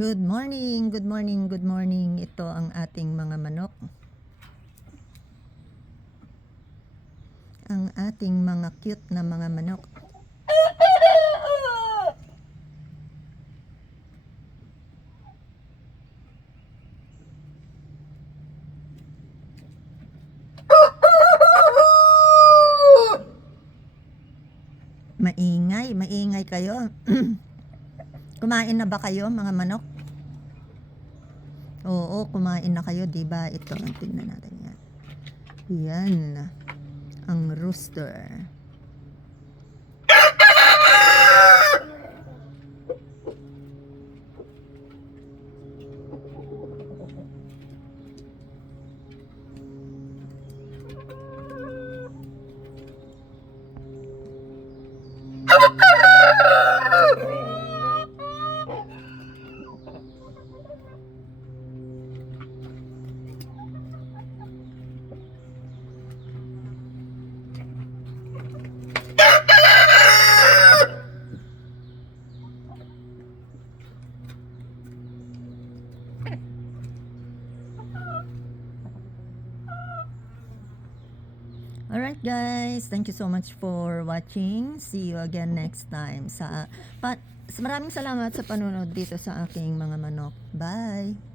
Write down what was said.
Good morning, good morning, good morning. Ito ang ating mga manok. Ang ating mga cute na mga manok. Maingay, maingay kayo. Kumain na ba kayo mga manok? Oo, kumain na kayo, 'di ba? Ito, tingnan natin 'yan. Yan. Ang rooster. Alright guys, thank you so much for watching. See you again next time. Maraming salamat sa panonood dito sa aking mga manok. Bye!